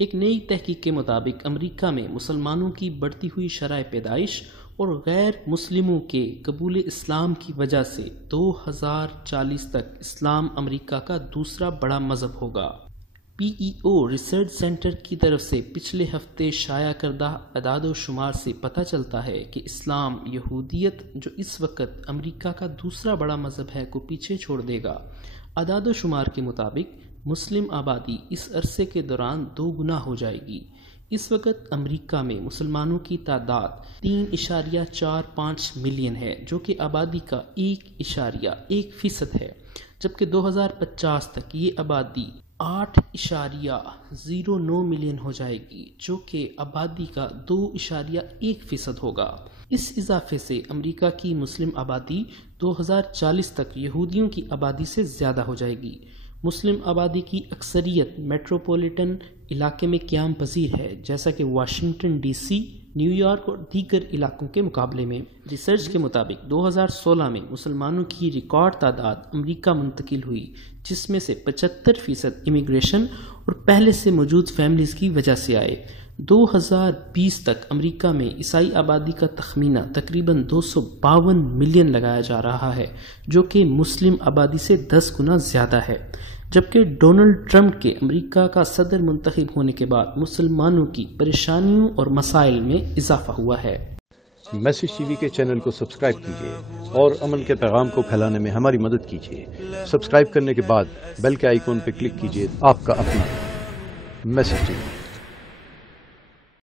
ایک نئی تحقیق کے مطابق امریکہ میں مسلمانوں کی بڑھتی ہوئی شرح پیدائش اور غیر مسلموں کے قبول اسلام کی وجہ سے 2040 تک اسلام امریکہ کا دوسرا بڑا مذہب ہوگا۔ پی ای او ریسرچ سینٹر کی طرف سے پچھلے ہفتے شائع کردہ اعداد و شمار سے پتہ چلتا ہے کہ اسلام یہودیت جو اس وقت امریکہ کا دوسرا بڑا مذہب ہے کو پیچھے چھوڑ دے گا۔ اعداد و شمار کے مطابق مسلم آبادی اس عرصے کے دوران 2 گنا ہو جائے گی۔ اس وقت امریکہ میں مسلمانوں کی تعداد 3.45 ملین ہے جو کہ آبادی کا 1.1% ہے، جبکہ 2050 تک یہ آبادی 8.09 ملین ہو جائے گی جو کہ آبادی کا 2.1% ہوگا۔ اس اضافے سے امریکہ کی مسلم آبادی 2040 تک یہودیوں کی آبادی سے زیادہ ہو جائے گی۔ مسلم آبادی کی اکثریت میٹروپولیٹن علاقے میں قیام پذیر ہے، جیسا کہ Washington D C, New York اور دیگر علاقوں کے مقابلے میں۔ ریسرچ کے مطابق 2016 میں مسلمانوں کی ریکارڈ تعداد امریکہ منتقل ہوئی، جس میں سے 75% امیگریشن اور پہلے سے موجود فیملیز کی وجہ سے آئے۔ 2020 تک امریکہ میں عیسائی آبادی کا تخمینہ تقریباً 252 ملین لگایا جا رہا ہے، جو کہ مسلم آبادی سے 10 گنا زیادہ ہے، جبکہ ڈونلڈ ٹرمپ کے امریکہ کا صدر منتخب ہونے کے بعد مسلمانوں کی پریشانیوں اور مسائل میں اضافہ ہوا ہے۔ میسج ٹی وی کے چینل کو سبسکرائب کیجیے اور امن کے پیغام کو پھیلانے میں ہماری مدد کیجیے۔ سبسکرائب کرنے کے بعد بیل کے آئیکن پر کلک کیجیے۔ آپ کا اپنا میسج ٹی وی۔